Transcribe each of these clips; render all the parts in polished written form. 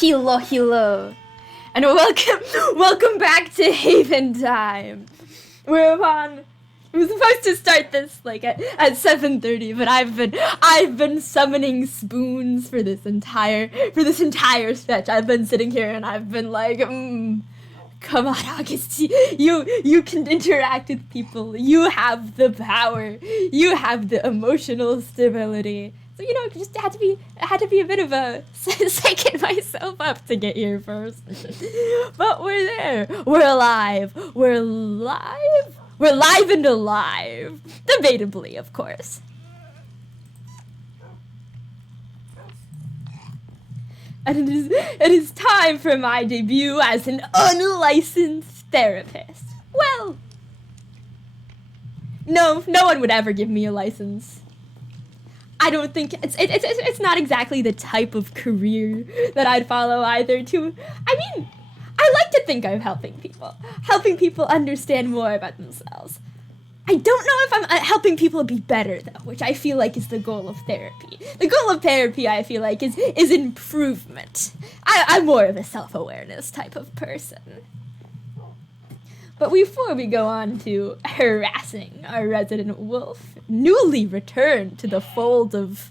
Hello, and welcome back to Haven Time. We were supposed to start this like at 7:30, but I've been summoning spoons for this entire stretch. I've been sitting here and I've been like, come on, August, you can interact with people. You have the power. You have the emotional stability. So, you know, it just had to be a bit of a psyching myself up to get here first. But we're there. We're alive. We're live and alive. Debatably, of course. And it is time for my debut as an unlicensed therapist. Well, no one would ever give me a license. I don't think it's not exactly the type of career that I'd follow either. I mean, I like to think I'm helping people understand more about themselves. I don't know if I'm helping people be better, though, which I feel like is the goal of therapy. The goal of therapy, I feel like, is improvement. I'm more of a self-awareness type of person. But before we go on to harassing our resident wolf, newly returned to the folds of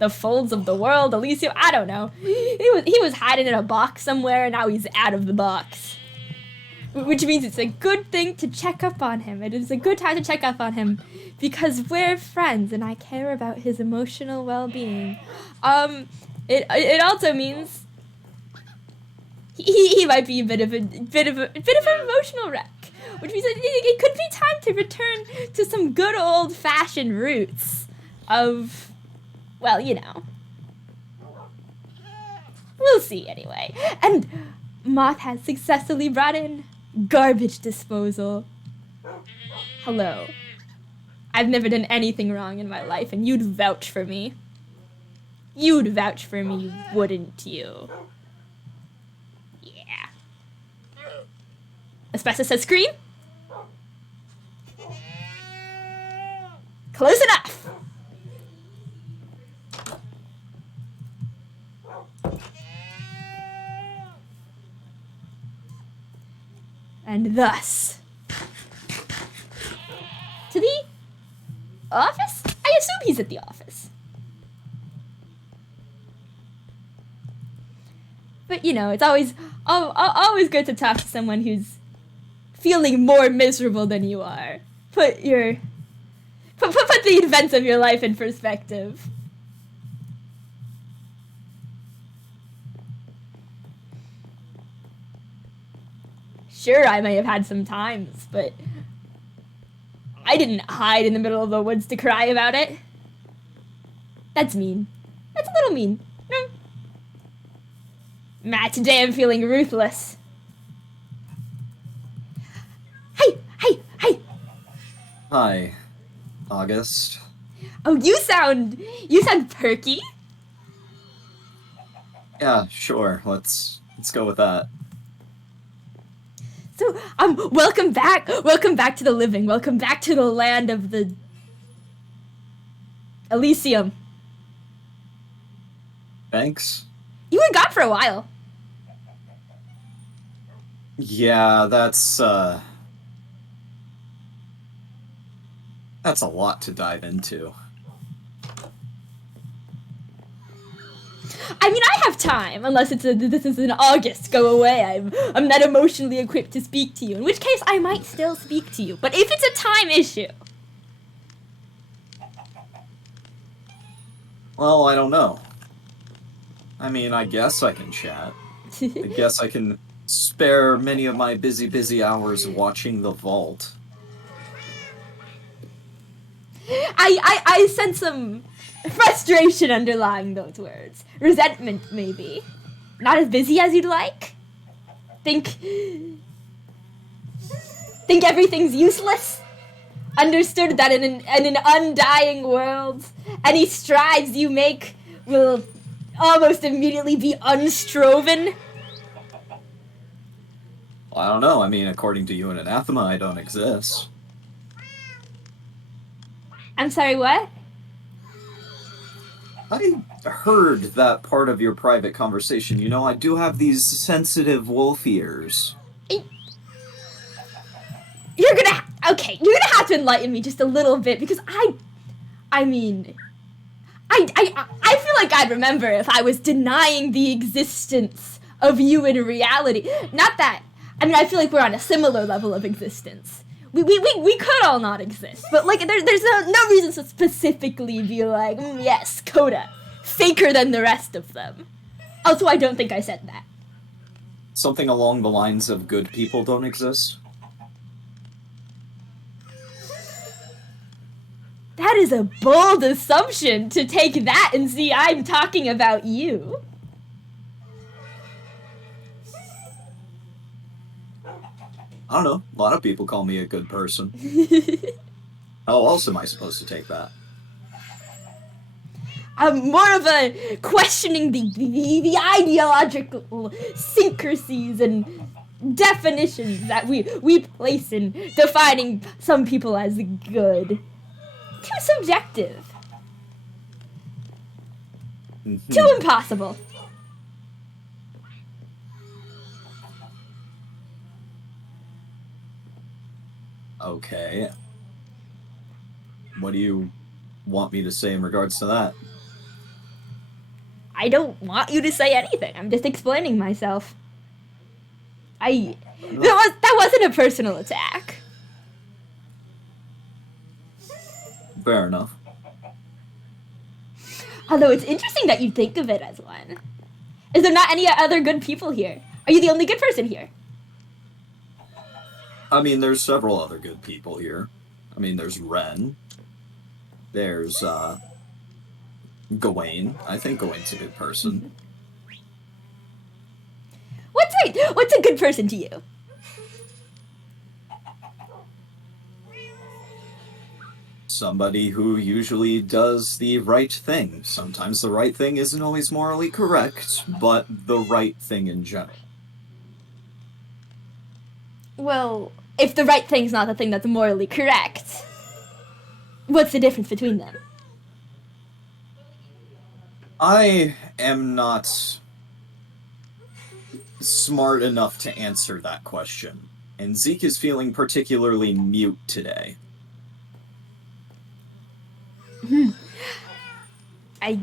the world, Elysium, I don't know. He was hiding in a box somewhere, and now he's out of the box. Which means it's a good thing to check up on him. It is a good time to check up on him because we're friends and I care about his emotional well-being. It also means he might be a bit of an emotional wreck, which means it could be time to return to some good old-fashioned roots of, well, you know. We'll see anyway. And Moth has successfully brought in garbage disposal. Hello. I've never done anything wrong in my life, and you'd vouch for me. You'd vouch for me, wouldn't you? Yeah. Asbestos says scream. Close enough. And thus, to the office? I assume he's at the office. But, you know, it's always good to talk to someone who's feeling more miserable than you are. Put the events of your life in perspective. Sure, I may have had some times, but I didn't hide in the middle of the woods to cry about it. That's mean. That's a little mean. No. Today I'm feeling ruthless. Hey! Hi, August. Oh, you sound perky. Yeah, sure. Let's go with that. So, welcome back to the living, welcome back to the land of the Elysium. Thanks. You were gone for a while. Yeah, that's a lot to dive into. I mean, I have time, unless this is an August, go away, I'm not emotionally equipped to speak to you, in which case I might still speak to you, but if it's a time issue... Well, I don't know. I mean, I guess I can chat. I guess I can spare many of my busy hours watching the vault. I sense some frustration underlying those words. Resentment, maybe. Not as busy as you'd like? Think everything's useless? Understood that in an undying world, any strides you make will almost immediately be unstroven? Well, I don't know. I mean, according to you and Anathema, I don't exist. I'm sorry, what? I heard that part of your private conversation. You know, I do have these sensitive wolf ears. You're gonna have to enlighten me just a little bit, because I mean, I feel like I'd remember if I was denying the existence of you in reality. Not that, I mean, I feel like we're on a similar level of existence. We could all not exist, but like there's no reason to specifically be like, yes, Kota, faker than the rest of them. Also, I don't think I said that. Something along the lines of good people don't exist? That is a bold assumption, to take that and see I'm talking about you. I don't know. A lot of people call me a good person. How else am I supposed to take that? I'm more of a questioning the ideological syncrasies and definitions that we place in defining some people as good. Too subjective. Too impossible. Okay. What do you want me to say in regards to that? I don't want you to say anything. I'm just explaining myself. That wasn't a personal attack. Fair enough. Although it's interesting that you think of it as one. Is there not any other good people here? Are you the only good person here? I mean, there's several other good people here. I mean, there's Ren. There's, Gawain. I think Gawain's a good person. What's a good person to you? Somebody who usually does the right thing. Sometimes the right thing isn't always morally correct, but the right thing in general. Well, if the right thing's not the thing that's morally correct, what's the difference between them? I am not smart enough to answer that question, and Zeke is feeling particularly mute today. I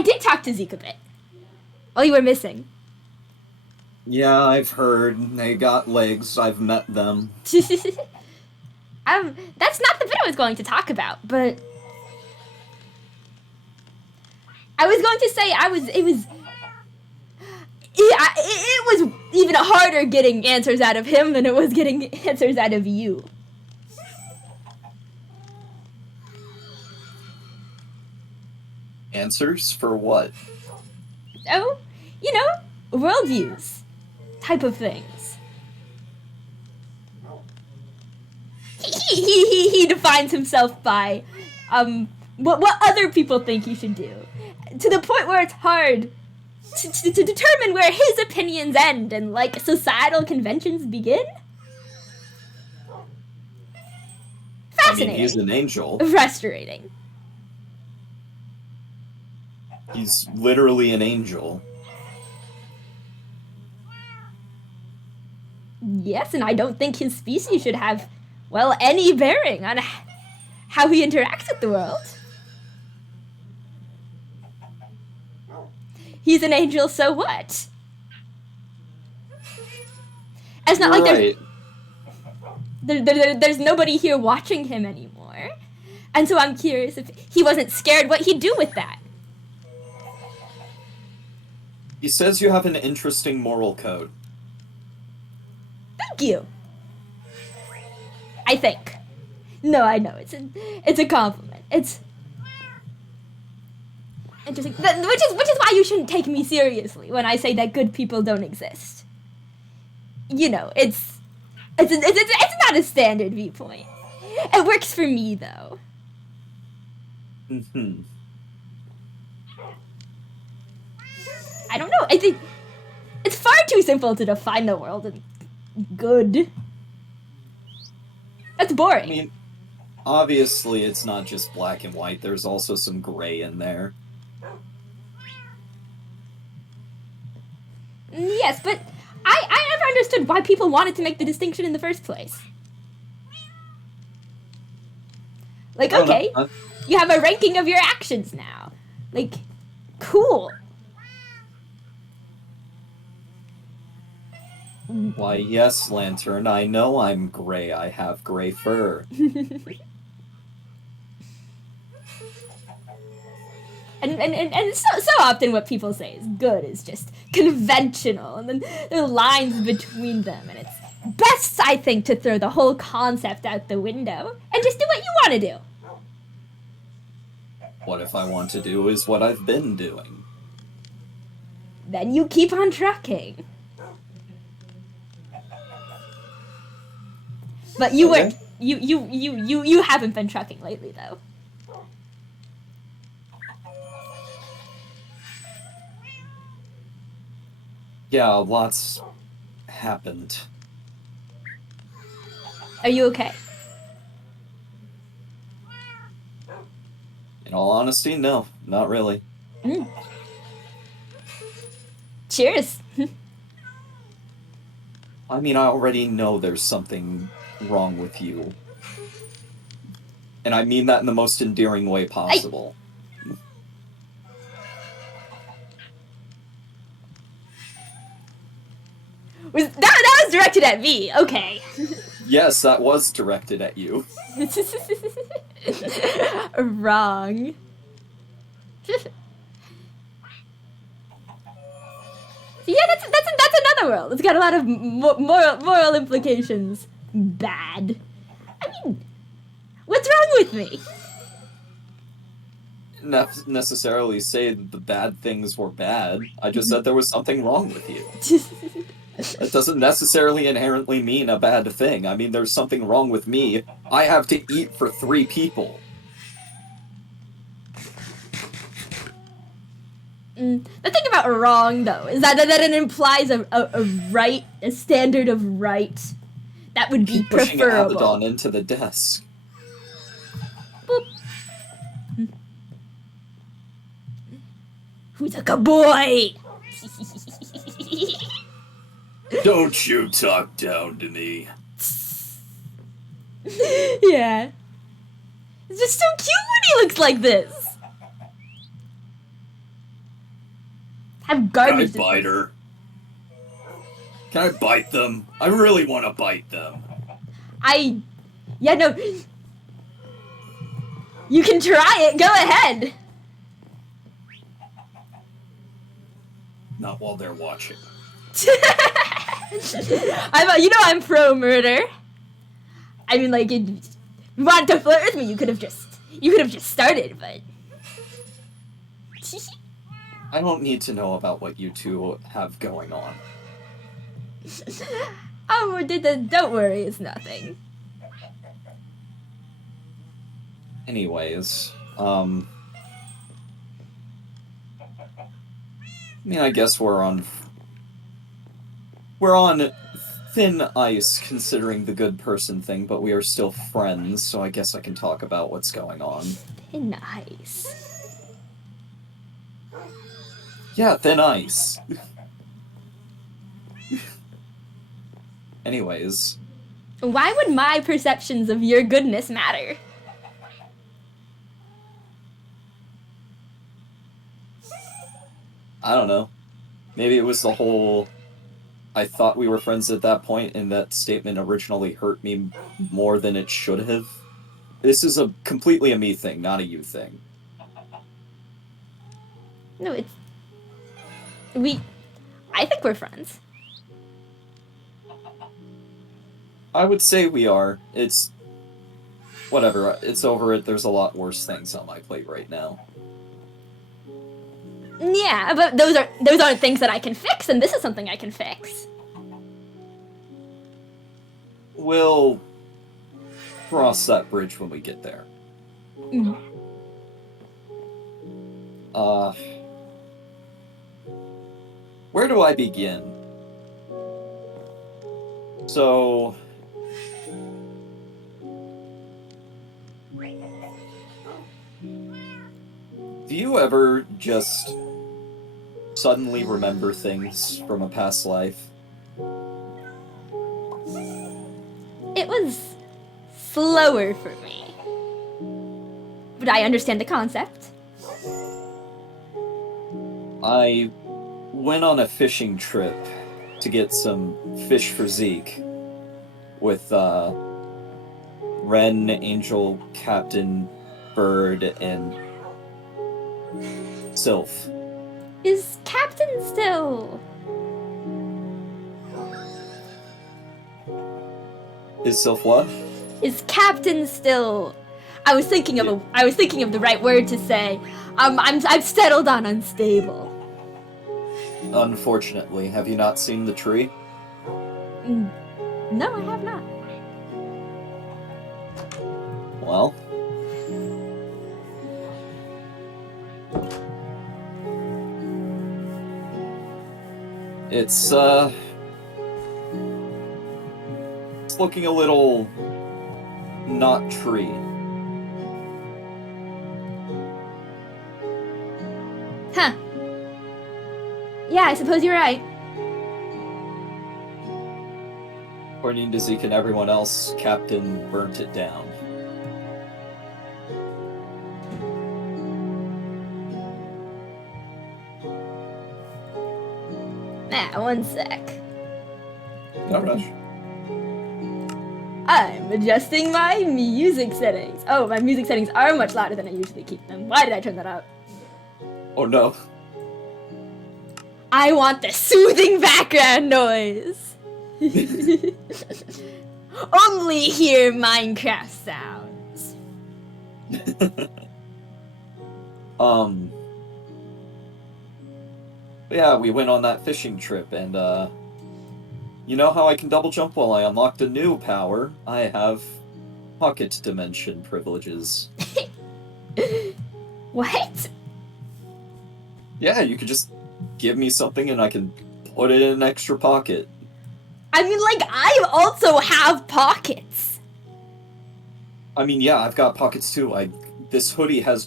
did talk to Zeke a bit while you were missing. Yeah, I've heard. They got legs. I've met them. That's not the bit I was going to talk about, but I was going to say it was even harder getting answers out of him than it was getting answers out of you. Answers for what? Oh, you know, worldviews type of things. He defines himself by what other people think he should do, to the point where it's hard to determine where his opinions end and like societal conventions begin. Fascinating. I mean, he's an angel. Frustrating. He's literally an angel. Yes, and I don't think his species should have, well, any bearing on how he interacts with the world. He's an angel, so what? It's not like right. there's nobody here watching him anymore. And so I'm curious if he wasn't scared what he'd do with that. He says you have an interesting moral code. Thank you. I think. No, I know. It's a compliment. It's interesting. Which is why you shouldn't take me seriously when I say that good people don't exist. You know, it's not a standard viewpoint. It works for me though. I don't know. I think it's far too simple to define the world as good. That's boring. I mean, obviously it's not just black and white. There's also some gray in there. Yes, but I never understood why people wanted to make the distinction in the first place. Like, okay, you have a ranking of your actions now. Like, cool. Why, yes, Lantern, I know I'm gray. I have gray fur. And so often what people say is good is just conventional, and then there are lines between them, and it's best, I think, to throw the whole concept out the window and just do what you want to do. What if I want to do is what I've been doing? Then you keep on trucking. But you Okay. weren't. You haven't been trucking lately, though. Yeah, lots happened. Are you okay? In all honesty, no, not really. Mm. Cheers. I mean, I already know there's something wrong with you. And I mean that in the most endearing way possible. That was directed at me. Okay. Yes, that was directed at you. Wrong. Yeah, that's another world. It's got a lot of moral implications. Bad. I mean, what's wrong with me? Not necessarily say that the bad things were bad. I just said there was something wrong with you. That doesn't necessarily inherently mean a bad thing. I mean, there's something wrong with me. I have to eat for 3 people. The thing about wrong, though, is that it implies a right, a standard of right that would be Keep pushing preferable. Abaddon into the desk. Boop. Who's a good boy? Don't you talk down to me. Yeah. It's just so cute when he looks like this. Have garbage. Can I bite her? Can I bite them? I really want to bite them. Yeah, no. You can try it. Go ahead. Not while they're watching. I'm pro murder. I mean, like, if you wanted to flirt with me, you could have just started, but. I don't need to know about what you two have going on. Oh, don't worry, it's nothing. Anyways, I mean, I guess we're on thin ice considering the good person thing, but we are still friends, so I guess I can talk about what's going on. Thin ice. Yeah, thin ice. Anyways. Why would my perceptions of your goodness matter? I don't know. Maybe it was the whole... I thought we were friends at that point, and that statement originally hurt me more than it should have. This is completely a me thing, not a you thing. No, I think we're friends. I would say we are. It's... whatever, it's over it. There's a lot worse things on my plate right now. Yeah, but those aren't things that I can fix, and this is something I can fix. We'll cross that bridge when we get there. Mm. Where do I begin? So... Do you ever just suddenly remember things from a past life? It was slower for me. But I understand the concept. I went on a fishing trip to get some fish for Zeke with Ren, Angel, Captain, Bird, and Sylph. Is Captain still... Is Sylph what? Is Captain still... I was thinking of the right word to say. I've settled on unstable. Unfortunately, have you not seen the tree? No, I have not. Well, it's looking a little not tree. Huh. Yeah, I suppose you're right. According to Zeke and everyone else, Captain burnt it down. One sec. No rush. I'm adjusting my music settings. Oh, my music settings are much louder than I usually keep them. Why did I turn that up? Oh no. I want the soothing background noise. Only hear Minecraft sounds. Yeah, we went on that fishing trip, and, you know how I can double jump? Well, I unlocked a new power. I have pocket dimension privileges. What? Yeah, you could just give me something and I can put it in an extra pocket. I mean, like, I also have pockets. I mean, yeah, I've got pockets too. This hoodie has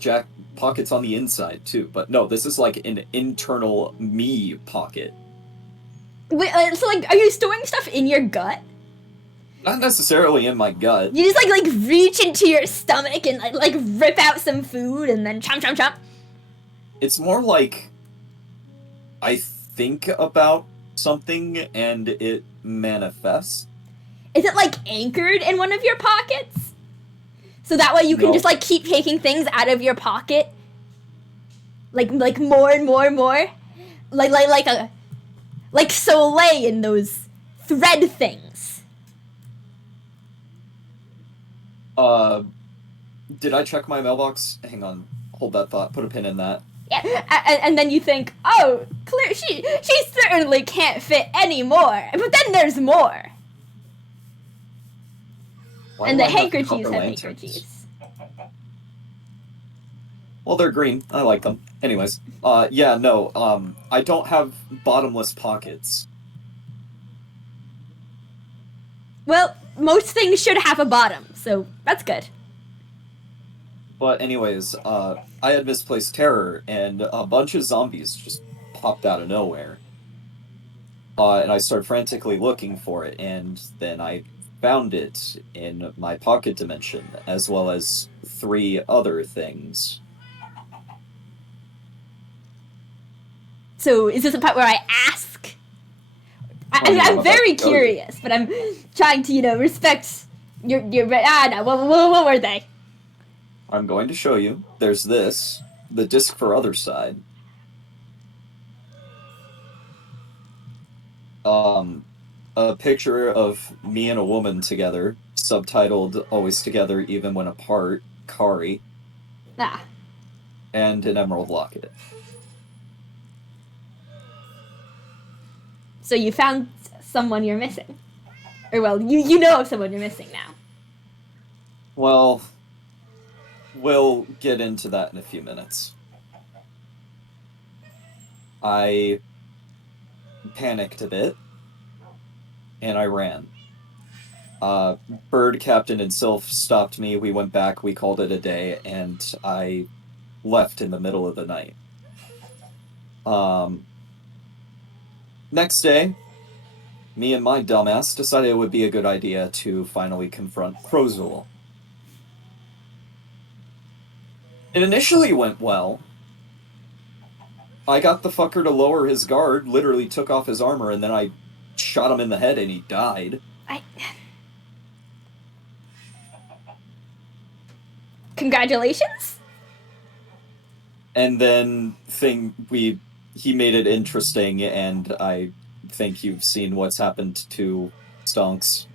pockets on the inside too, but no, this is like an internal me pocket. Wait, so, like, are you storing stuff in your gut? Not necessarily in my gut. You just, like reach into your stomach and, like, rip out some food and then chomp, chomp, chomp? It's more like I think about something and it manifests. Is it, like, anchored in one of your pockets? So that way you can just, like, keep taking things out of your pocket? Like more and more and more? Like Soleil in those thread things. Did I check my mailbox? Hang on. Hold that thought. Put a pin in that. Yeah, and then you think, oh, clear, she certainly can't fit any more. But then there's more. Why And do the I have handkerchiefs copper have lanterns? handkerchiefs. Well, they're green. I like them. Anyways, yeah, no, I don't have bottomless pockets. Well, most things should have a bottom, so that's good. But anyways, I had misplaced terror, and a bunch of zombies just popped out of nowhere. And I started frantically looking for it, and then I found it in my pocket dimension, as well as 3 other things. So is this the part where I ask? I'm very curious, but I'm trying to, respect your no, what were they? I'm going to show you. There's this, the disc for Other Side. A picture of me and a woman together, subtitled Always Together Even When Apart, Kari. Ah. And an emerald locket. So you found someone you're missing. Or, well, you know of someone you're missing now. Well, we'll get into that in a few minutes. I panicked a bit, and I ran. Bird, Captain, and Sylph stopped me. We went back, we called it a day, and I left in the middle of the night. Next day, me and my dumbass decided it would be a good idea to finally confront Crozul. It initially went well. I got the fucker to lower his guard, literally took off his armor, and then I shot him in the head and he died. Congratulations? And then he made it interesting, and I think you've seen what's happened to Stonks.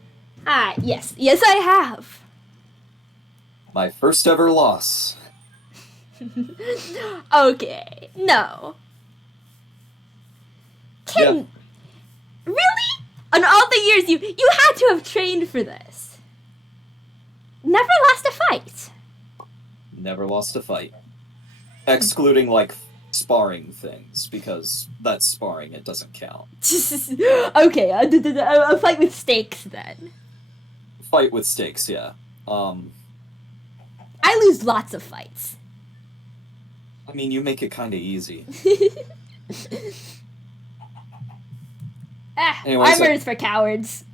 Ah, yes. Yes, I have. My first ever loss. Okay, no. Really? On all the years you had to have trained for this. Never lost a fight. Never lost a fight. Excluding, like, sparring things, because that's sparring, it doesn't count. Okay, a fight with stakes, then. Fight with stakes, yeah. I lose lots of fights. I mean, you make it kind of easy. Anyways, armor is for cowards.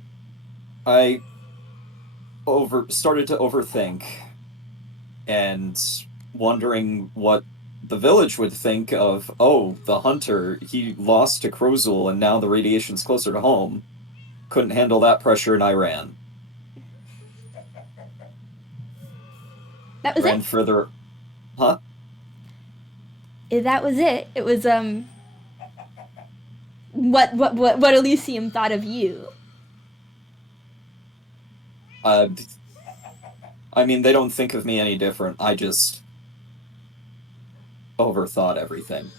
I started to overthink, and wondering what the village would think of, oh, the hunter, he lost to Crozul, and now the radiation's closer to home. Couldn't handle that pressure, and I ran. That was ran it? Further... Huh? That was it. It was, what Elysium thought of you. I mean, they don't think of me any different. I just overthought everything.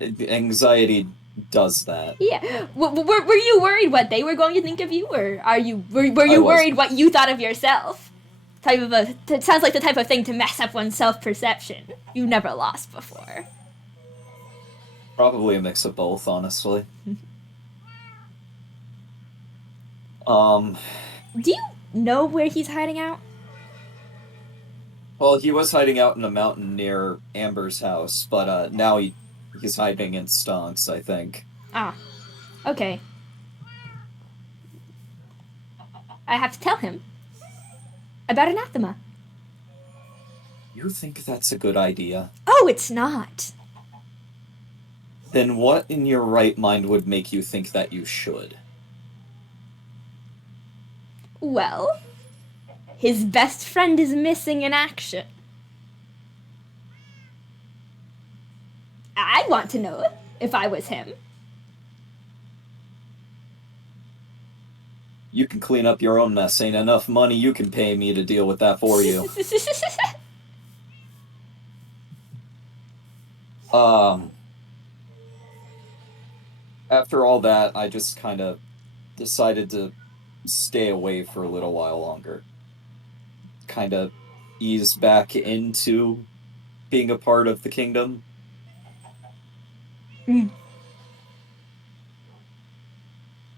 Anxiety does that. Yeah. Were you worried what they were going to think of you, or were you worried what you thought of yourself? It sounds like the type of thing to mess up one's self-perception. You've never lost before. Probably a mix of both, honestly. Do you know where he's hiding out? Well, he was hiding out in a mountain near Amber's house, but now he's hiding in Stonks, I think. Ah, okay. I have to tell him about anathema. You think that's a good idea? Oh, it's not. Then what in your right mind would make you think that you should? Well, his best friend is missing in action. I'd want to know it if I was him. You can clean up your own mess. Ain't enough money you can pay me to deal with that for you. After all that, I just kind of decided to stay away for a little while longer. Kind of ease back into being a part of the kingdom.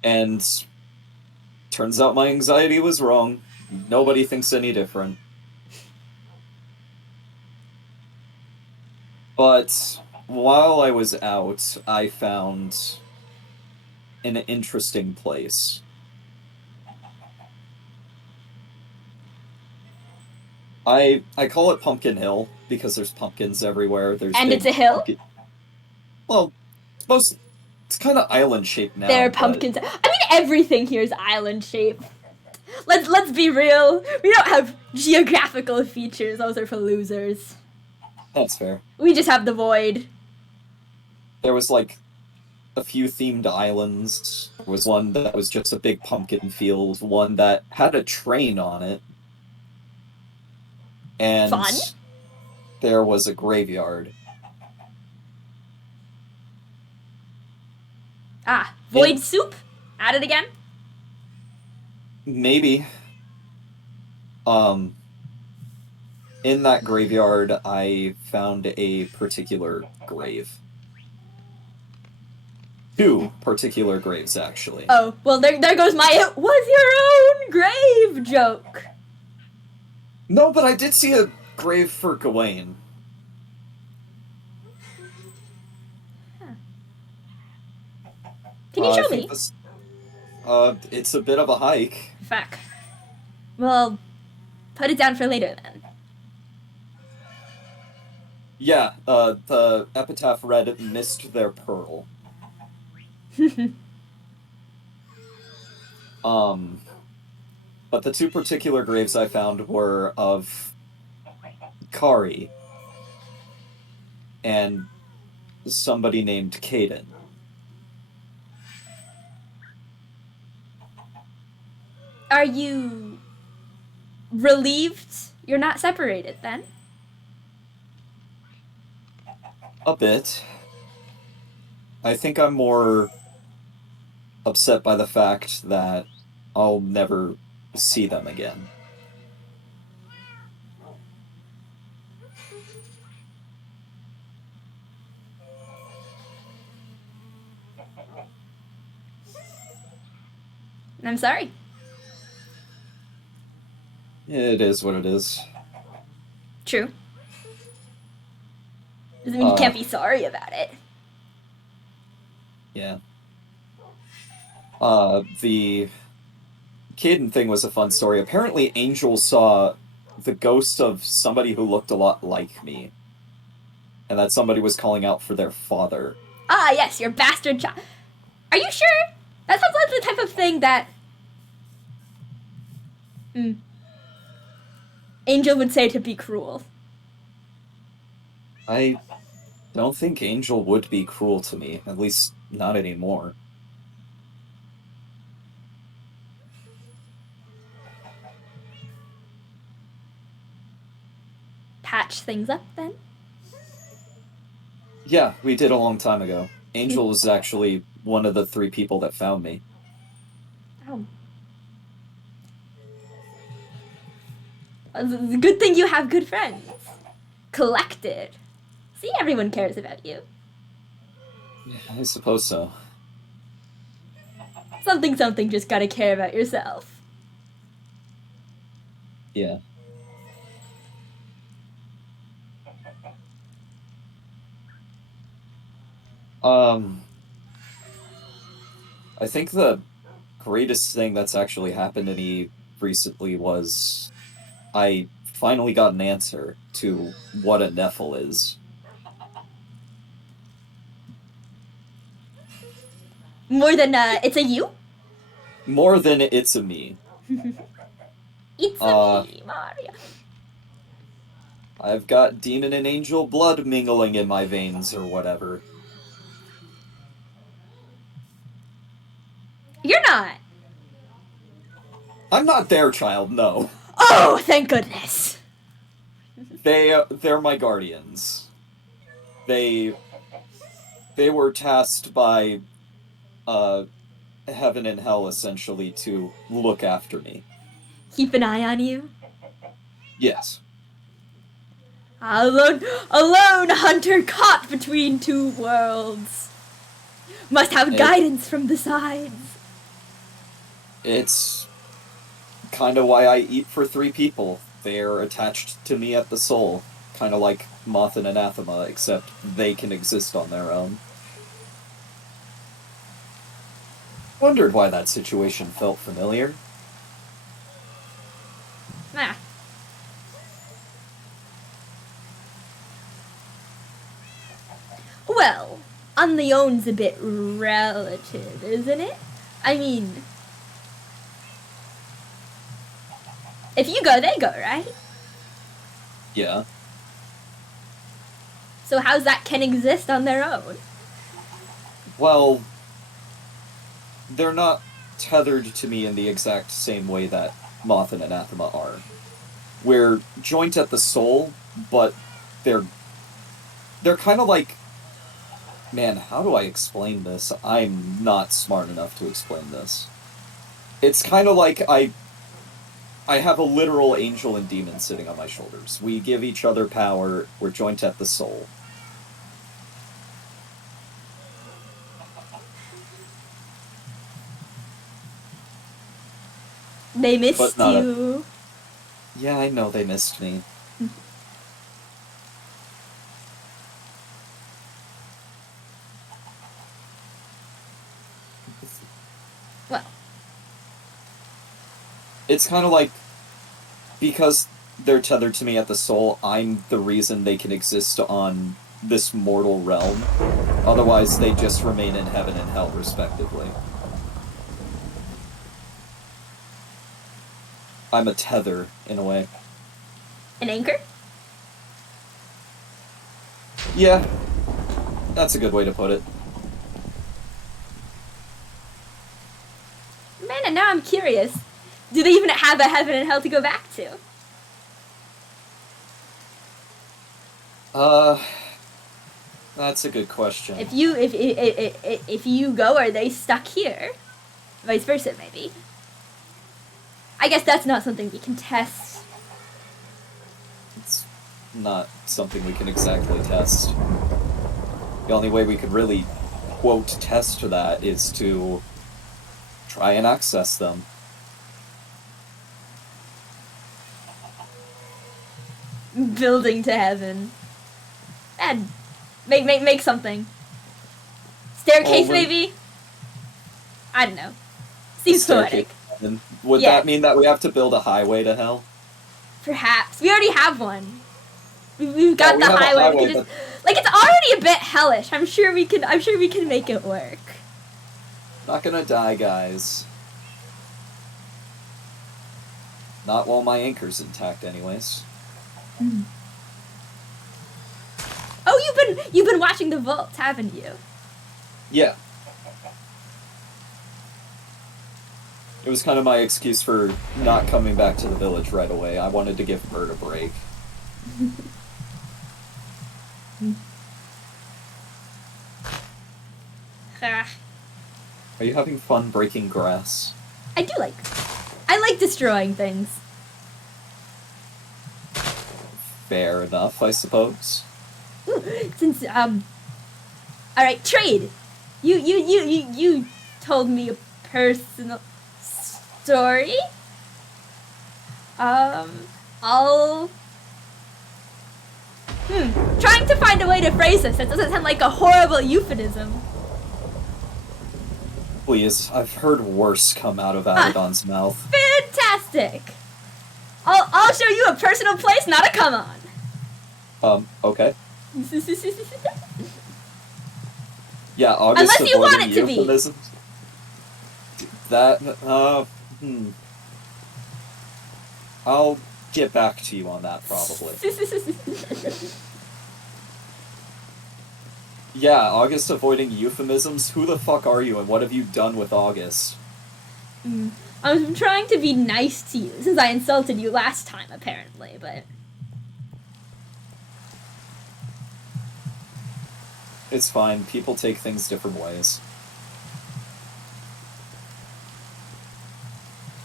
And turns out my anxiety was wrong. Nobody thinks any different. But while I was out, I found an interesting place. I call it Pumpkin Hill because there's pumpkins everywhere. And it's a hill? Well, it's kind of island-shaped now. There are pumpkins. I mean, everything here is island-shaped. Let's be real. We don't have geographical features. Those are for losers. That's fair. We just have the void. There was, like, a few themed islands. There was one that was just a big pumpkin field, one that had a train on it. And fun? There was a graveyard. Ah, void soup? Add it again? Maybe. In that graveyard, I found a particular grave. 2 particular graves, actually. Oh, well, there goes my "it was your own grave" joke. No, but I did see a grave for Gawain. Can you show I think me? this. It's a bit of a hike. Fuck. Well, put it down for later then. Yeah, the epitaph read, "Missed their pearl." But the two particular graves I found were of Kari and somebody named Caden. Are you relieved you're not separated then? A bit. I think I'm more upset by the fact that I'll never see them again. I'm sorry. It is what it is. True. Doesn't mean you can't be sorry about it. Yeah. The Caden thing was a fun story. Apparently, Angel saw the ghost of somebody who looked a lot like me. And that somebody was calling out for their father. Ah, yes, your bastard child. Are you sure? That sounds like the type of thing that Angel would say to be cruel. I don't think Angel would be cruel to me, at least not anymore. Patch things up then? Yeah, we did a long time ago. Angel was actually one of the 3 people that found me. Oh. It's a good thing you have good friends. Collected. See, everyone cares about you. I suppose so. Something, just gotta care about yourself. Yeah. I think the greatest thing that's actually happened to me recently was I finally got an answer to what a Nephil is. More than, it's a you? More than it's a me. It's a me, Mario. I've got demon and angel blood mingling in my veins or whatever. You're not. I'm not their child, no. Oh, thank goodness. They're my guardians. They were tasked by heaven and hell essentially to look after me. Keep an eye on you. Yes. Alone hunter caught between 2 worlds. Must have guidance from the sides. It's kind of why I eat for 3 people. They're attached to me at the soul. Kind of like Moth and Anathema, except they can exist on their own. Wondered why that situation felt familiar. Ah. Well, on the own's a bit relative, isn't it? I mean, if you go, they go, right? Yeah. So how's that can exist on their own? Well, they're not tethered to me in the exact same way that Moth and Anathema are. We're joint at the soul, but they're kind of like... Man, how do I explain this? I'm not smart enough to explain this. It's kind of like I have a literal angel and demon sitting on my shoulders. We give each other power, we're joint at the soul. They missed you. Yeah, I know they missed me. Well. It's kind of like, because they're tethered to me at the soul, I'm the reason they can exist on this mortal realm. Otherwise, they just remain in heaven and hell, respectively. I'm a tether, in a way. An anchor? Yeah. That's a good way to put it. Man, and now I'm curious. Do they even have a heaven and hell to go back to? That's a good question. If you go, are they stuck here? Vice versa, maybe. I guess that's not something we can test. It's not something we can exactly test. The only way we could really, quote, test that is to try and access them. Building to heaven. And make something. Staircase, maybe? I don't know. Seems poetic. And would that mean that we have to build a highway to hell? Perhaps. We already have one. We've got the highway. We can just, like, it's already a bit hellish. I'm sure we can make it work. Not gonna die, guys. Not while my anchor's intact, anyways. Mm. Oh, you've been watching the vault, haven't you? Yeah. It was kind of my excuse for not coming back to the village right away. I wanted to give Bert a break. Are you having fun breaking grass? I like destroying things. Fair enough, I suppose. Since alright, trade. You told me a personal story. Trying to find a way to phrase this that doesn't sound like a horrible euphemism. Please, I've heard worse come out of Abaddon's mouth. Fantastic! I'll show you a personal place, not a come on. Okay. Yeah, August. Unless you want it to be. That, I'll get back to you on that, probably. Yeah, August avoiding euphemisms? Who the fuck are you, and what have you done with August? I'm trying to be nice to you, since I insulted you last time, apparently, but... It's fine, people take things different ways.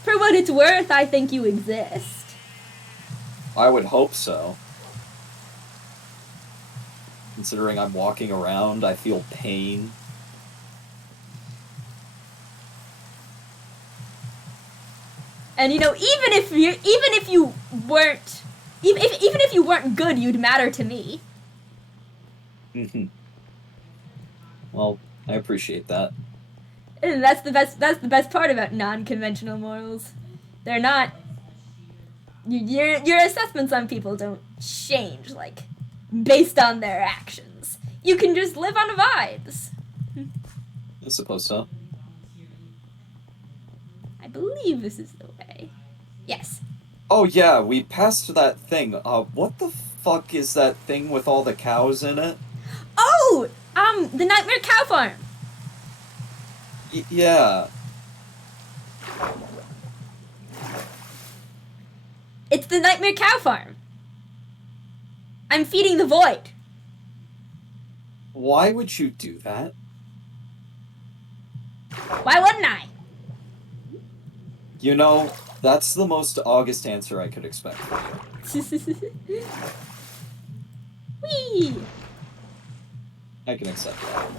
For what it's worth, I think you exist. I would hope so. Considering I'm walking around, I feel pain. And you know, even if you weren't good, you'd matter to me. Well, I appreciate that. And that's the best part about non-conventional morals. They're not. Your assessments on people don't change, like, based on their actions. You can just live on vibes. I suppose so. I believe this is the way. Yes. Oh yeah, we passed that thing. What the fuck is that thing with all the cows in it? Oh! The Nightmare Cow Farm! Yeah. It's the Nightmare Cow Farm. I'm feeding the void. Why would you do that? Why wouldn't I? You know, that's the most August answer I could expect from you. Whee! I can accept that.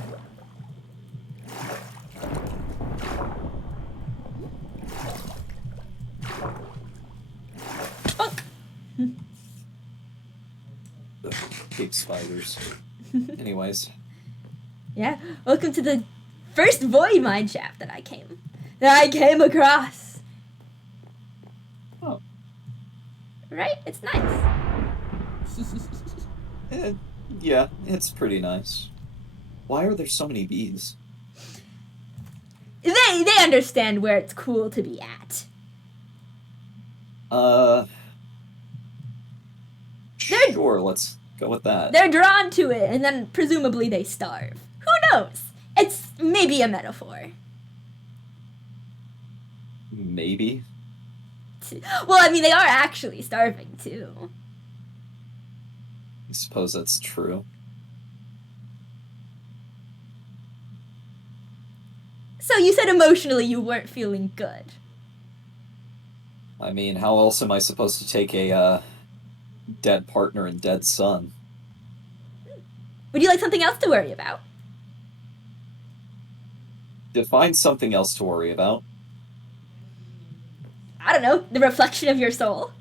Bonk. spiders. Anyways. Yeah, welcome to the first void mine shaft that I came across. Oh. Right? It's nice. Yeah, it's pretty nice. Why are there so many bees? They understand where it's cool to be at. Sure, let's go with that. They're drawn to it, and then presumably they starve. Who knows? It's maybe a metaphor. Maybe. Well, I mean, they are actually starving, too. I suppose that's true. So you said emotionally you weren't feeling good. I mean, how else am I supposed to take a, dead partner and dead son? Would you like something else to worry about? Define something else to worry about. I don't know, the reflection of your soul.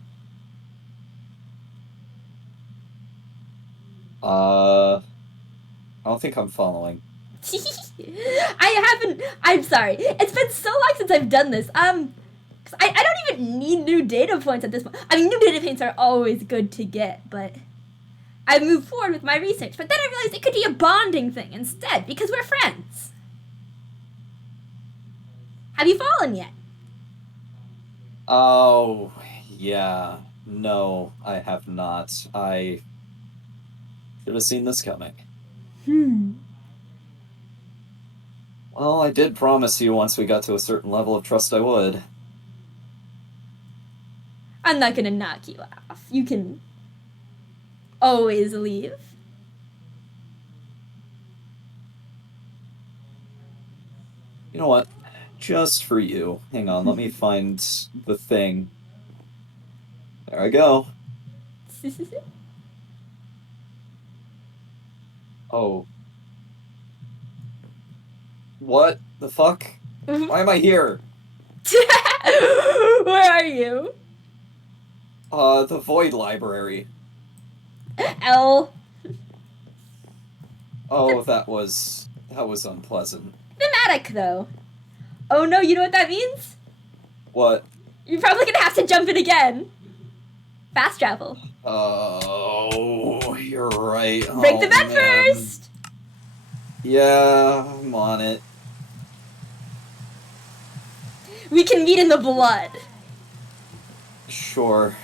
I don't think I'm following. I'm sorry. It's been so long since I've done this. I don't even need new data points at this point. I mean, new data points are always good to get, but I moved forward with my research. But then I realized it could be a bonding thing instead, because we're friends. Have you fallen yet? Oh, yeah. No, I have not. I should have seen this coming. Well, I did promise you once we got to a certain level of trust I would. I'm not gonna knock you off. You can always leave. You know what? Just for you. Hang on, let me find the thing. There I go. Oh. What the fuck? Why am I here? Where are you? The Void Library. L. Oh, that was unpleasant. Thematic, though. Oh no, you know what that means? What? You're probably gonna have to jump in again. Fast travel. Oh, you're right. Break the bed first! Yeah, I'm on it. We can meet in the blood. Sure.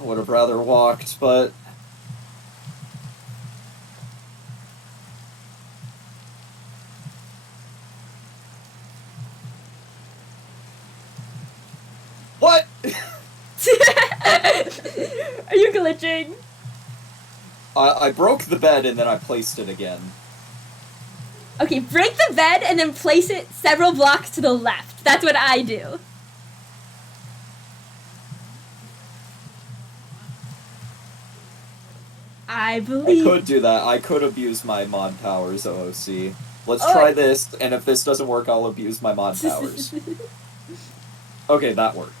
I would have rather walked, but... What? Are you glitching? I broke the bed and then I placed it again. Okay, break the bed and then place it several blocks to the left. That's what I do. I believe... I could do that. I could abuse my mod powers, OOC. Let's try this, and if this doesn't work, I'll abuse my mod powers. Okay, that worked.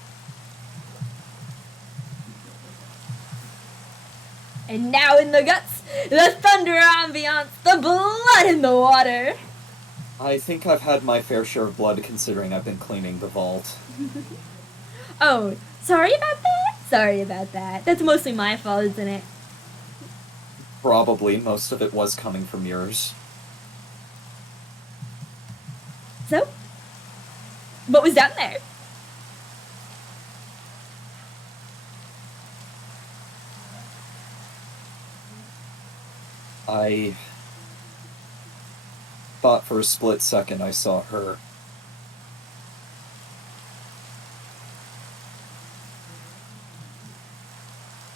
And now in the guts, the thunder ambiance, the blood in the water. I think I've had my fair share of blood considering I've been cleaning the vault. Oh, sorry about that? Sorry about that. That's mostly my fault, isn't it? Probably. Most of it was coming from yours. So? What was down there? I thought for a split second I saw her.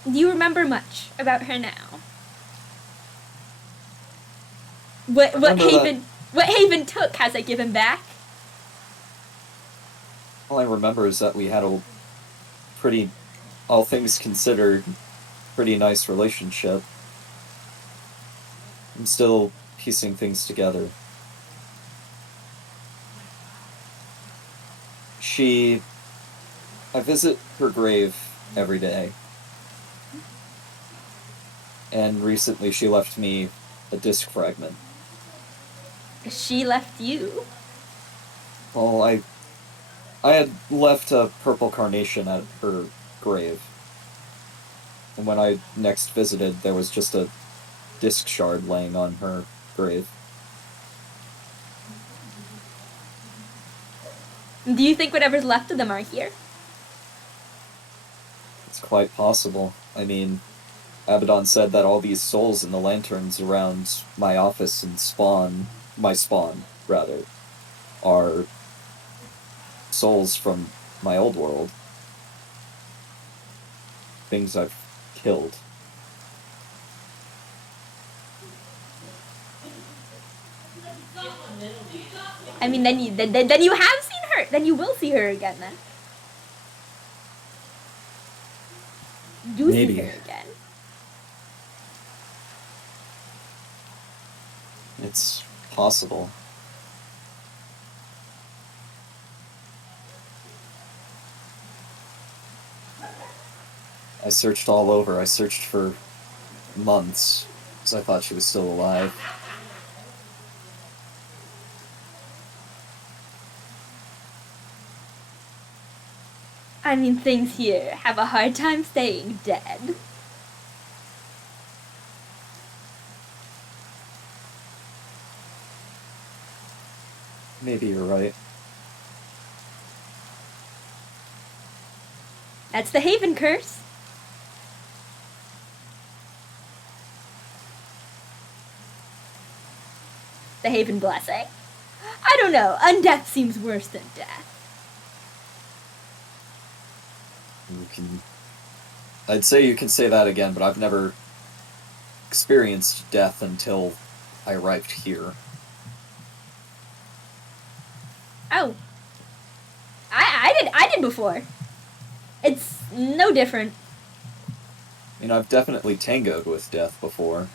Do you remember much about her now? What Haven took has it given back? All I remember is that we had a pretty, all things considered, pretty nice relationship. I'm still piecing things together. I visit her grave every day. And recently she left me a disc fragment. She left you. Well, I had left a purple carnation at her grave. And when I next visited, there was just a disc shard laying on her grave. Do you think whatever's left of them are here? It's quite possible. I mean, Abaddon said that all these souls in the lanterns around my office and my spawn, rather, are souls from my old world. Things I've killed. I mean, then you have seen her. Then you will see her again. Then you Maybe. see her again. It's possible. I searched all over. I searched for months, because I thought she was still alive. I mean, things here have a hard time staying dead. Maybe you're right. That's the Haven curse. The Haven blessing? I don't know. Undeath seems worse than death. I'd say you can say that again, but I've never experienced death until I arrived here. Oh. I did before. It's no different. I mean, I've definitely tangoed with death before.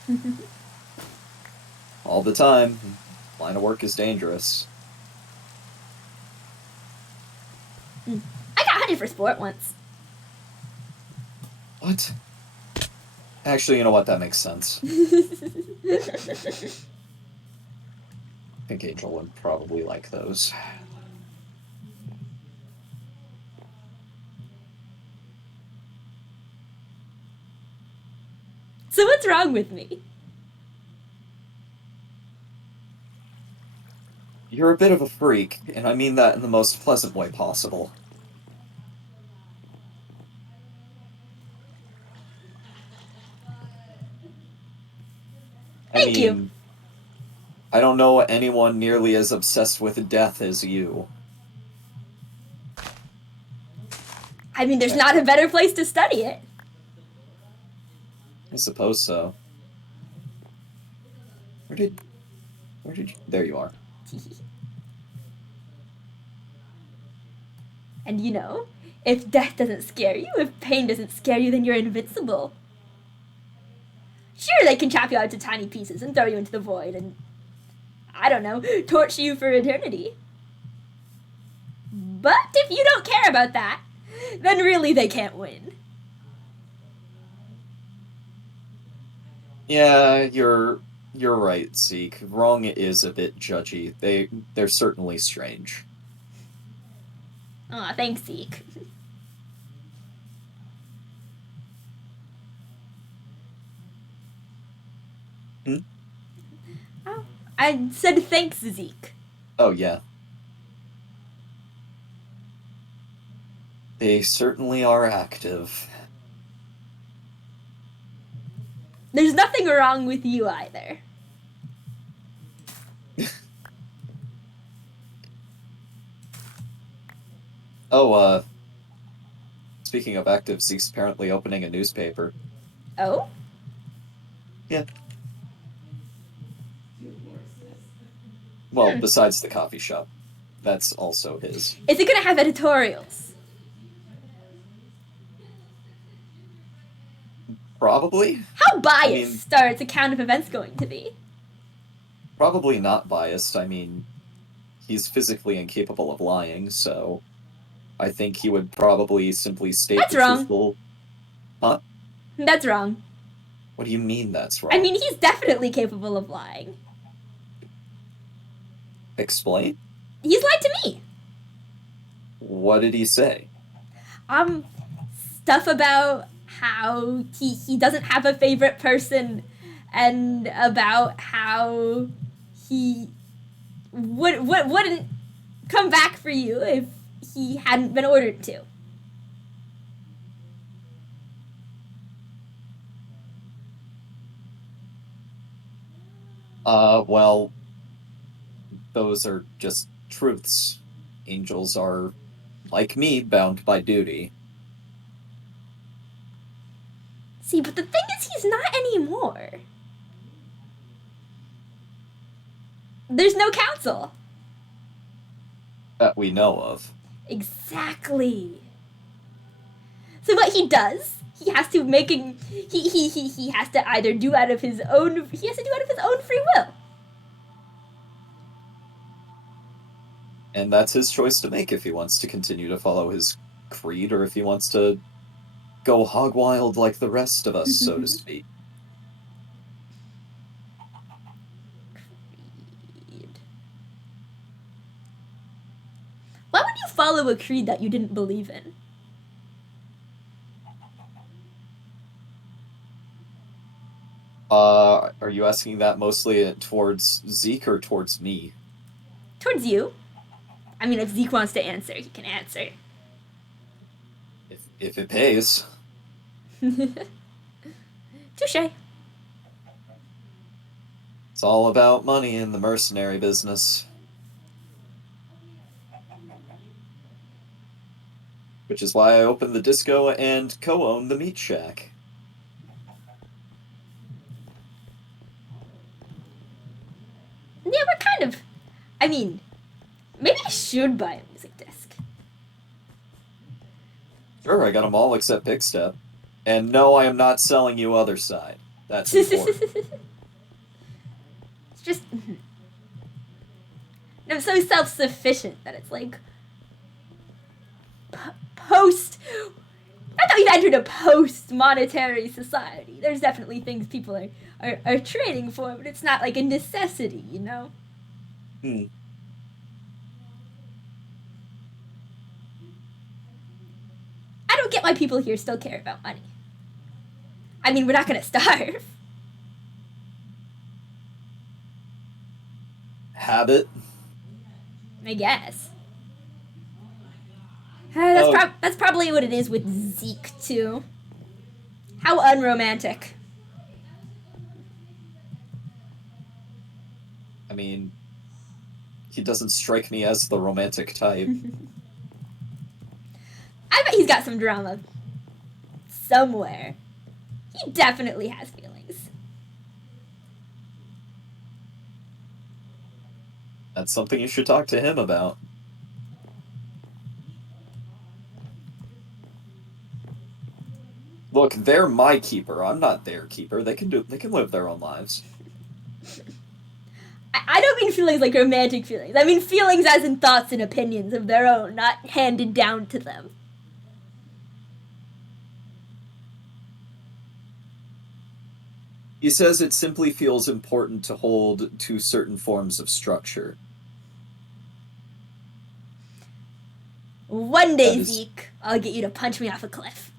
All the time. Line of work is dangerous. I got hunted for sport once. What? Actually, you know what? That makes sense. I think Angel would probably like those. So what's wrong with me? You're a bit of a freak, and I mean that in the most pleasant way possible. Thank you. I don't know anyone nearly as obsessed with death as you. I mean, there's not a better place to study it. I suppose so. Where did you... There you are. And you know, if death doesn't scare you, if pain doesn't scare you, then you're invincible. Sure, they can chop you out to tiny pieces and throw you into the void and, I don't know, torture you for eternity. But if you don't care about that, then really they can't win. Yeah, you're right, Zeke. Wrong is a bit judgy. They're certainly strange. Aw, thanks, Zeke. Oh, I said thanks, Zeke. Oh, yeah. They certainly are active. There's nothing wrong with you either. Oh, speaking of active, Zeke's apparently opening a newspaper. Oh? Yeah. Well, besides the coffee shop. That's also his. Is it gonna have editorials? Probably? How biased are its account of events going to be? Probably not biased. I mean, he's physically incapable of lying, so I think he would probably simply state That's the wrong. truthful... Huh? That's wrong. What do you mean that's wrong? I mean, he's definitely capable of lying. Explain? He's lied to me. What did he say? Stuff about how he doesn't have a favorite person, and about how he wouldn't come back for you if he hadn't been ordered to. Well, those are just truths. Angels are, like me, bound by duty. See, but the thing is, he's not anymore. There's no council. That we know of. Exactly. So what he does, he has to he has to either do out of his own free will. And that's his choice to make if he wants to continue to follow his creed or if he wants to go hog wild like the rest of us, so to speak. Creed. Why would you follow a creed that you didn't believe in? Are you asking that mostly towards Zeke or towards me? Towards you. I mean, if Zeke wants to answer, he can answer. If it pays. Touché. It's all about money in the mercenary business. Which is why I opened the disco and co-own the meat shack. Yeah, we're kind of... I mean, maybe I should buy a music disc. Sure, I got them all except Pickstep. And no, I am not selling you Other Side. That's important. It's just... I'm so self-sufficient that it's like... post... I thought we've entered a post-monetary society. There's definitely things people are trading for, but it's not like a necessity, you know? Hmm. I don't get why people here still care about money. I mean, we're not gonna starve. Habit? I guess. That's probably what it is with Zeke, too. How unromantic. I mean, he doesn't strike me as the romantic type. I bet he's got some drama. Somewhere. He definitely has feelings. That's something you should talk to him about. Look, they're my keeper. I'm not their keeper. They can live their own lives. I don't mean feelings like romantic feelings. I mean feelings as in thoughts and opinions of their own, not handed down to them. He says it simply feels important to hold to certain forms of structure. One day, Zeke, I'll get you to punch me off a cliff.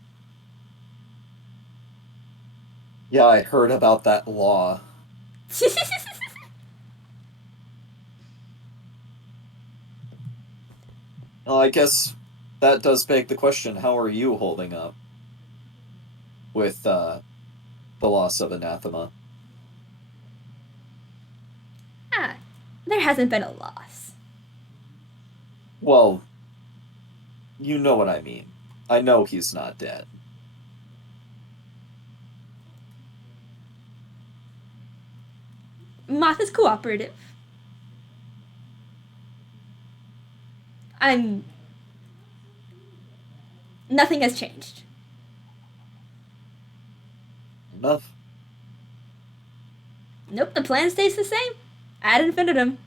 Yeah, I heard about that law. Well, I guess that does beg the question, how are you holding up with the loss of Anathema? There hasn't been a loss. Well, you know what I mean. I know he's not dead. Moth is cooperative. Nothing has changed. Enough. Nope, the plan stays the same. Ad infinitum.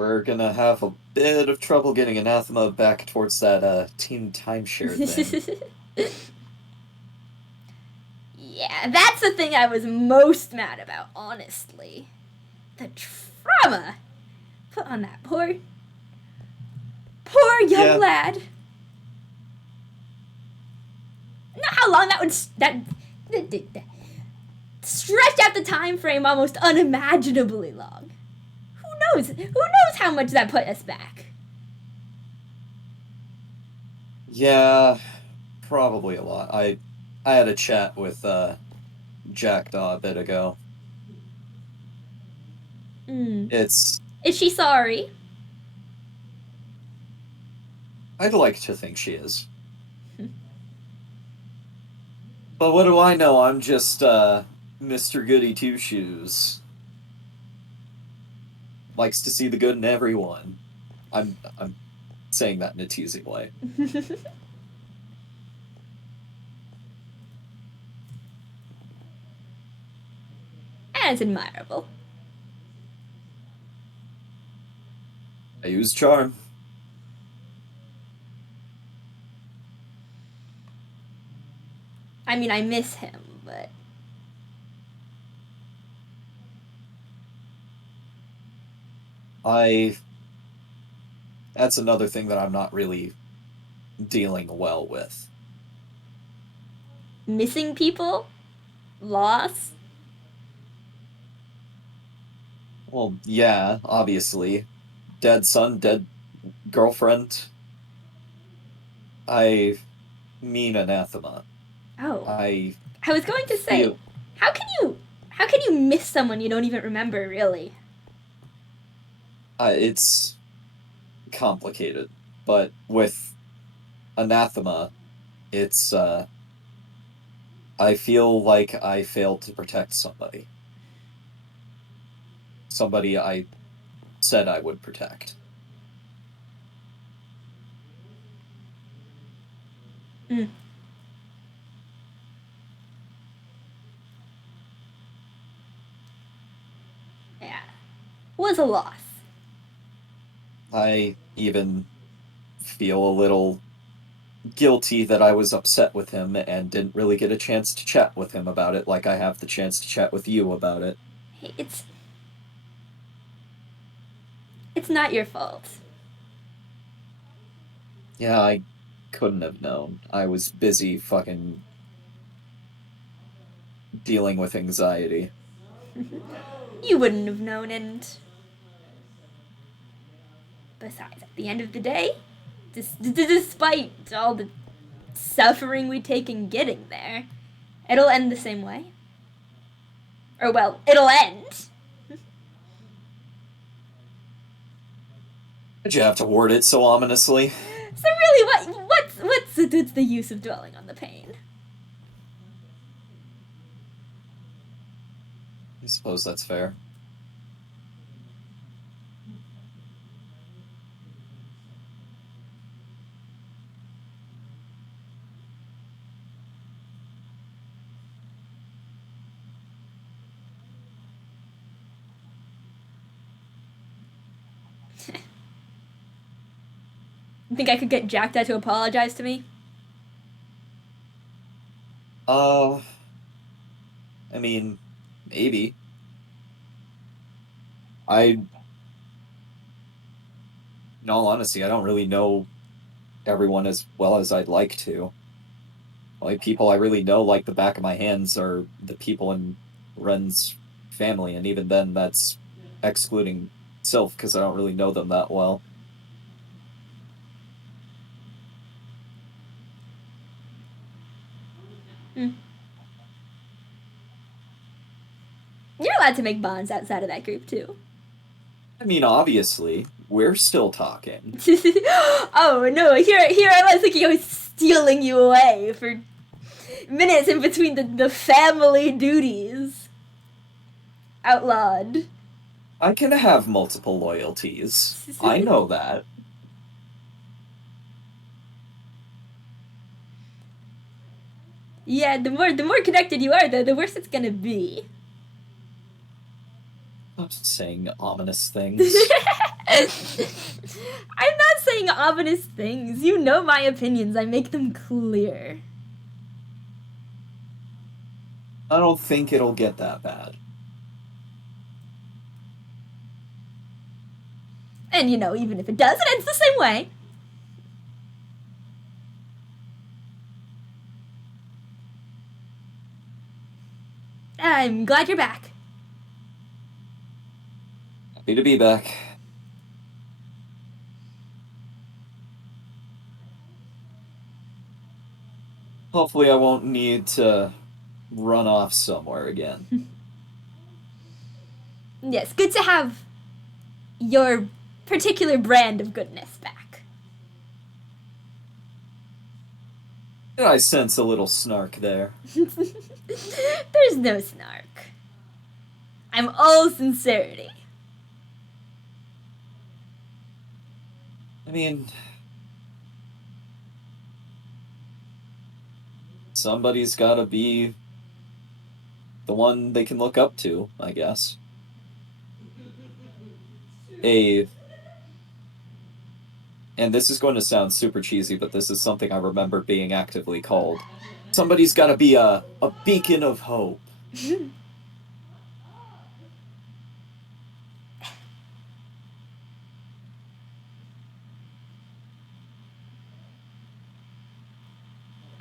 We're gonna have a bit of trouble getting Anathema back towards that team timeshare thing. Yeah, that's the thing I was most mad about, honestly. The trauma put on that poor young lad. You know how long that would stretch out the time frame almost unimaginably long. Who knows how much that put us back? Yeah, probably a lot. I had a chat with Jackdaw a bit ago. Is she sorry? I'd like to think she is. But what do I know? I'm just Mr. Goody Two Shoes. Likes to see the good in everyone. I'm saying that in a teasing way. As admirable. I use charm. I mean, I miss him, but... That's another thing that I'm not really dealing well with. Missing people? Loss? Well, yeah, obviously. Dead son, dead girlfriend. I mean Anathema. Oh. I was going to say, how can you miss someone you don't even remember, really? It's complicated, but with Anathema, it's I feel like I failed to protect somebody. Somebody I said I would protect. Yeah. Was a loss. I even feel a little guilty that I was upset with him and didn't really get a chance to chat with him about it like I have the chance to chat with you about it. Hey, it's not your fault. Yeah, I couldn't have known. I was busy fucking dealing with anxiety. You wouldn't have known, and besides, at the end of the day, despite all the suffering we take in getting there, it'll end the same way. Or, well, it'll end. Did you have to word it so ominously? So really, what's the use of dwelling on the pain? I suppose that's fair. You think I could get Jackdaw to apologize to me? I mean, maybe. In all honesty, I don't really know everyone as well as I'd like to. Like, people I really know like the back of my hands are the people in Ren's family, and even then, that's excluding Sylph, because I don't really know them that well. You're allowed to make bonds outside of that group, too. I mean, obviously, we're still talking. Oh, no, here I was thinking I was stealing you away for minutes in between the family duties. Outlawed. I can have multiple loyalties. I know that. Yeah, the more connected you are, the worse it's gonna be. I'm saying ominous things. I'm not saying ominous things. You know my opinions. I make them clear. I don't think it'll get that bad. And, you know, even if it does, it ends the same way. I'm glad you're back. Happy to be back. Hopefully I won't need to run off somewhere again. Yes, good to have your particular brand of goodness back. I sense a little snark there. There's no snark. I'm all sincerity. I mean, somebody's gotta be the one they can look up to, I guess. And this is going to sound super cheesy, but this is something I remember being actively called. Somebody's gotta be a beacon of hope.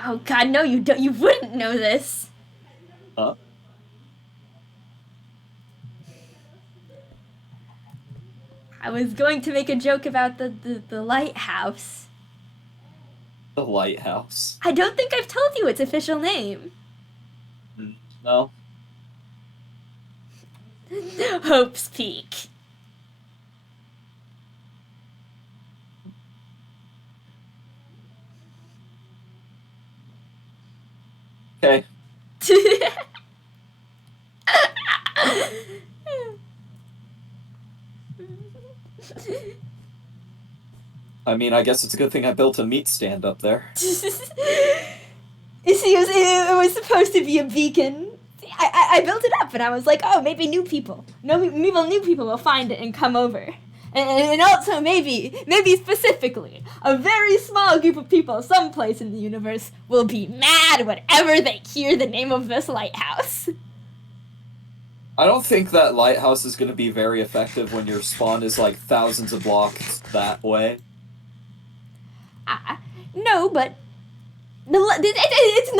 Oh God, no, you don't. You wouldn't know this. Huh? I was going to make a joke about the lighthouse. The lighthouse. I don't think I've told you its official name. No? Hope's Peak. Okay. I mean, I guess it's a good thing I built a meat stand up there. You see, it was supposed to be a beacon. I built it up, and I was like, oh, maybe new people will find it and come over. And also, maybe specifically, a very small group of people someplace in the universe will be mad whenever they hear the name of this lighthouse. I don't think that lighthouse is going to be very effective when your spawn is like thousands of blocks that way. No, but it's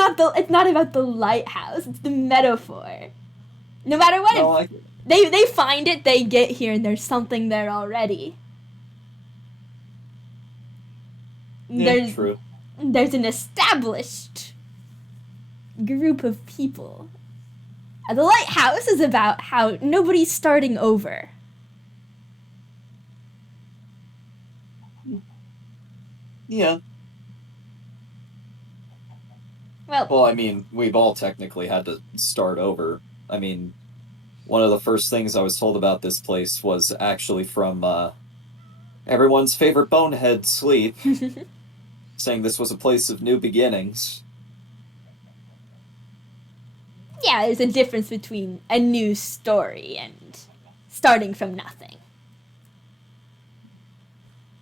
not about the lighthouse. It's the metaphor. No matter what, No, they find it, they get here, and there's something there already. Yeah, true. There's an established group of people. The lighthouse is about how nobody's starting over. Yeah. Well, I mean, we've all technically had to start over. I mean, one of the first things I was told about this place was actually from everyone's favorite bonehead, Sleep, saying this was a place of new beginnings. Yeah, there's a difference between a new story and starting from nothing.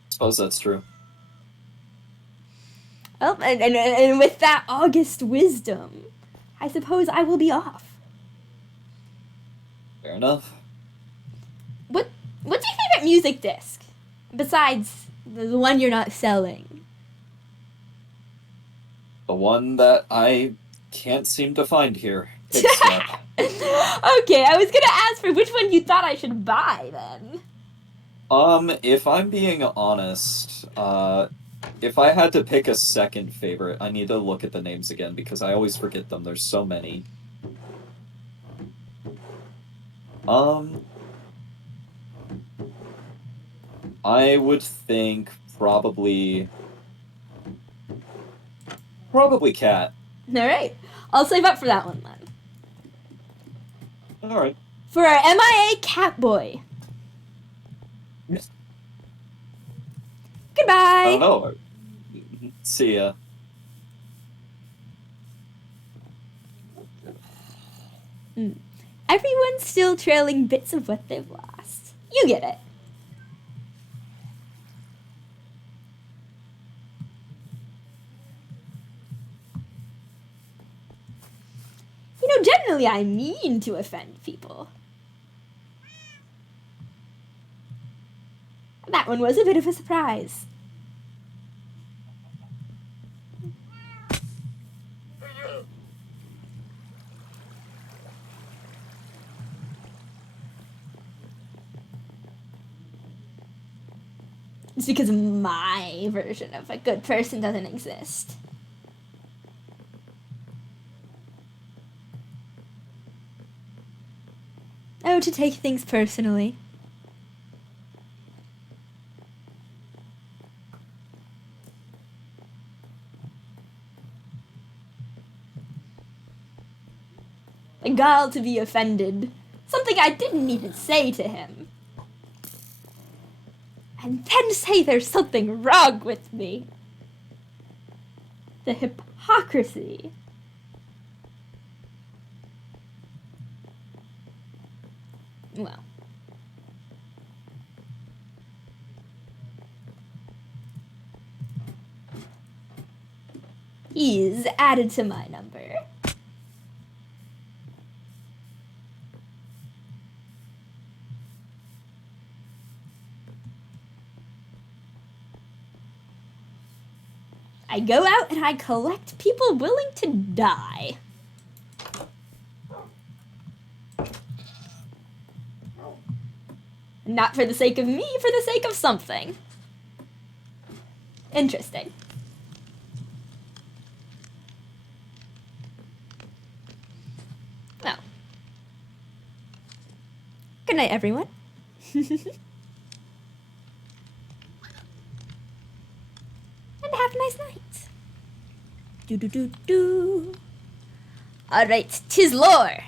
Suppose that's true. Well, and with that August wisdom, I suppose I will be off. Fair enough. What's your favorite music disc? Besides the one you're not selling. The one that I can't seem to find here. Except... Okay, I was gonna ask for which one you thought I should buy, then. If I'm being honest, if I had to pick a second favorite, I need to look at the names again, because I always forget them. There's so many. I would think probably Cat. Alright, I'll save up for that one, then. Alright. For our MIA Catboy. Goodbye! I don't know. See ya. Everyone's still trailing bits of what they've lost. You get it. No, generally I mean to offend people. That one was a bit of a surprise. It's because my version of a good person doesn't exist. Oh, to take things personally. The gall to be offended. Something I didn't even say to him. And then say there's something wrong with me. The hypocrisy. Well. He's added to my number. I go out and I collect people willing to die. Not for the sake of me, for the sake of something. Interesting. Well. Good night, everyone. And have a nice night. Do. Alright, 'tis lore.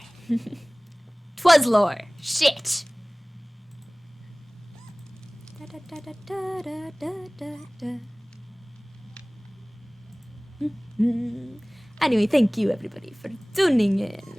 'Twas lore. Shit. Anyway, thank you everybody for tuning in.